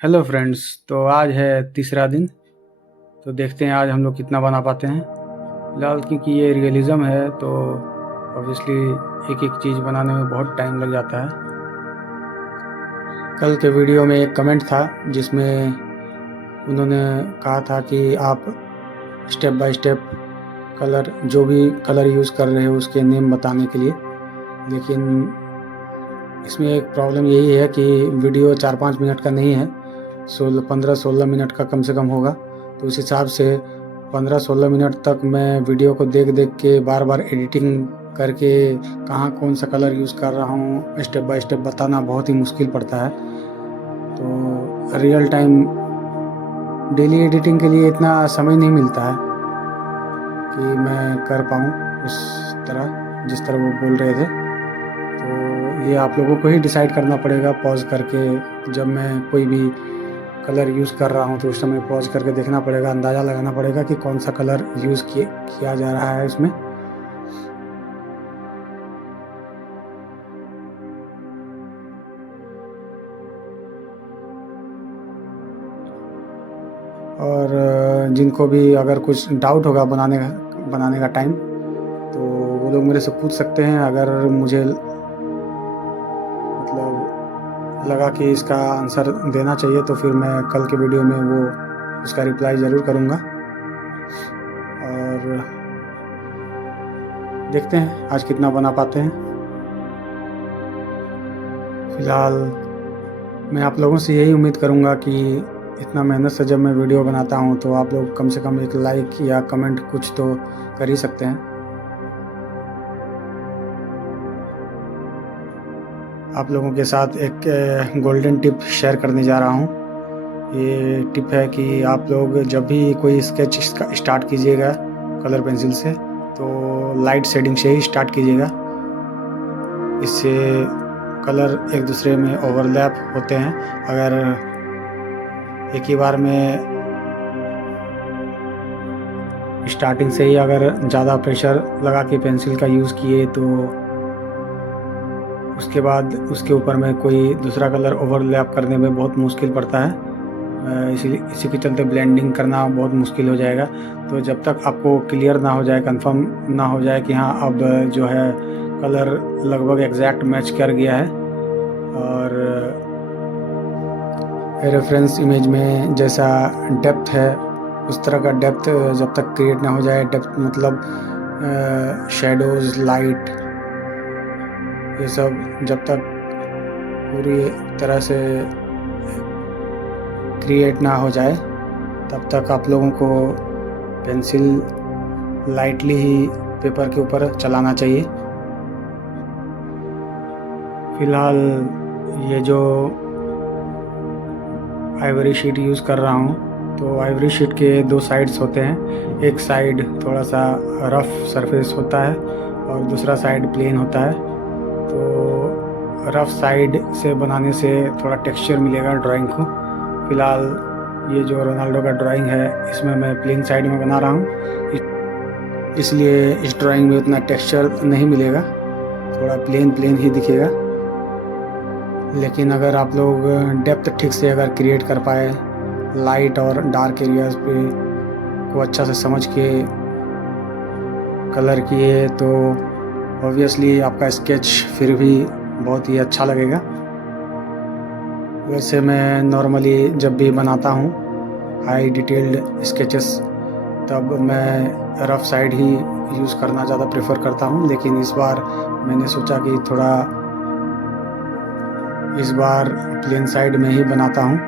Hello friends, तो आज है तीसरा दिन। तो देखते हैं आज हम लोग कितना बना पाते हैं। फिलहाल क्योंकि ये रियलिज़म है तो ऑब्वियसली एक एक चीज़ बनाने में बहुत टाइम लग जाता है। कल के वीडियो में एक कमेंट था जिसमें उन्होंने कहा था कि आप स्टेप बाय स्टेप कलर जो भी कलर यूज़ कर रहे हो उसके नेम बताने के लिए, लेकिन इसमें एक प्रॉब्लम यही है कि वीडियो 4-5 मिनट का नहीं है, 15-16 मिनट का कम से कम होगा। तो उस हिसाब से 15-16 मिनट तक मैं वीडियो को देख देख के बार बार एडिटिंग करके कहाँ कौन सा कलर यूज़ कर रहा हूँ स्टेप बाय स्टेप बताना बहुत ही मुश्किल पड़ता है। तो रियल टाइम डेली एडिटिंग के लिए इतना समय नहीं मिलता है कि मैं कर पाऊँ उस तरह जिस तरह वो बोल रहे थे। तो ये आप लोगों को ही डिसाइड करना पड़ेगा पॉज करके। जब मैं कोई भी कलर यूज़ कर रहा हूँ तो उस समय पॉज करके देखना पड़ेगा, अंदाज़ा लगाना पड़ेगा कि कौन सा कलर यूज़ किया जा रहा है इसमें। और जिनको भी अगर कुछ डाउट होगा बनाने का टाइम, तो वो लोग मेरे से पूछ सकते हैं। अगर मुझे मतलब लगा कि इसका आंसर देना चाहिए तो फिर मैं कल के वीडियो में वो उसका रिप्लाई ज़रूर करूँगा। और देखते हैं आज कितना बना पाते हैं। फ़िलहाल मैं आप लोगों से यही उम्मीद करूँगा कि इतना मेहनत से जब मैं वीडियो बनाता हूँ तो आप लोग कम से कम एक लाइक या कमेंट कुछ तो कर ही सकते हैं। आप लोगों के साथ एक गोल्डन टिप शेयर करने जा रहा हूँ। ये टिप है कि आप लोग जब भी कोई स्केच स्टार्ट कीजिएगा कलर पेंसिल से तो लाइट शेडिंग से ही स्टार्ट कीजिएगा। इससे कलर एक दूसरे में ओवरलैप होते हैं। अगर एक ही बार में स्टार्टिंग से ही अगर ज़्यादा प्रेशर लगा के पेंसिल का यूज़ किए तो उसके बाद उसके ऊपर में कोई दूसरा कलर ओवरलैप करने में बहुत मुश्किल पड़ता है। इसी के चलते ब्लेंडिंग करना बहुत मुश्किल हो जाएगा। तो जब तक आपको क्लियर ना हो जाए, कंफर्म ना हो जाए कि हाँ अब जो है कलर लगभग एग्जैक्ट मैच कर गया है, और रेफरेंस इमेज में जैसा डेप्थ है उस तरह का डेप्थ जब तक क्रिएट ना हो जाए, डेप्थ मतलब शेडोज़, लाइट, ये सब जब तक पूरी तरह से क्रिएट ना हो जाए तब तक आप लोगों को पेंसिल लाइटली ही पेपर के ऊपर चलाना चाहिए। फ़िलहाल ये जो आइवरी शीट यूज़ कर रहा हूँ तो आइवरी शीट के दो साइड्स होते हैं। एक साइड थोड़ा सा रफ़ सरफेस होता है और दूसरा साइड प्लेन होता है। तो रफ़ साइड से बनाने से थोड़ा टेक्सचर मिलेगा ड्राइंग को। फ़िलहाल ये जो रोनाल्डो का ड्राइंग है इसमें मैं प्लेन साइड में बना रहा हूँ, इसलिए इस ड्राइंग में उतना टेक्सचर नहीं मिलेगा, थोड़ा प्लेन ही दिखेगा। लेकिन अगर आप लोग डेप्थ ठीक से अगर क्रिएट कर पाए, लाइट और डार्क एरियाज़ पे को अच्छा से समझ के कलर किए तो ऑब्वियसली आपका स्केच फिर भी बहुत ही अच्छा लगेगा। वैसे मैं नॉर्मली जब भी बनाता हूँ हाई डिटेल्ड स्केचेस तब मैं रफ़ साइड ही यूज़ करना ज़्यादा प्रेफर करता हूँ, लेकिन इस बार मैंने सोचा कि थोड़ा इस बार प्लेन साइड में ही बनाता हूँ।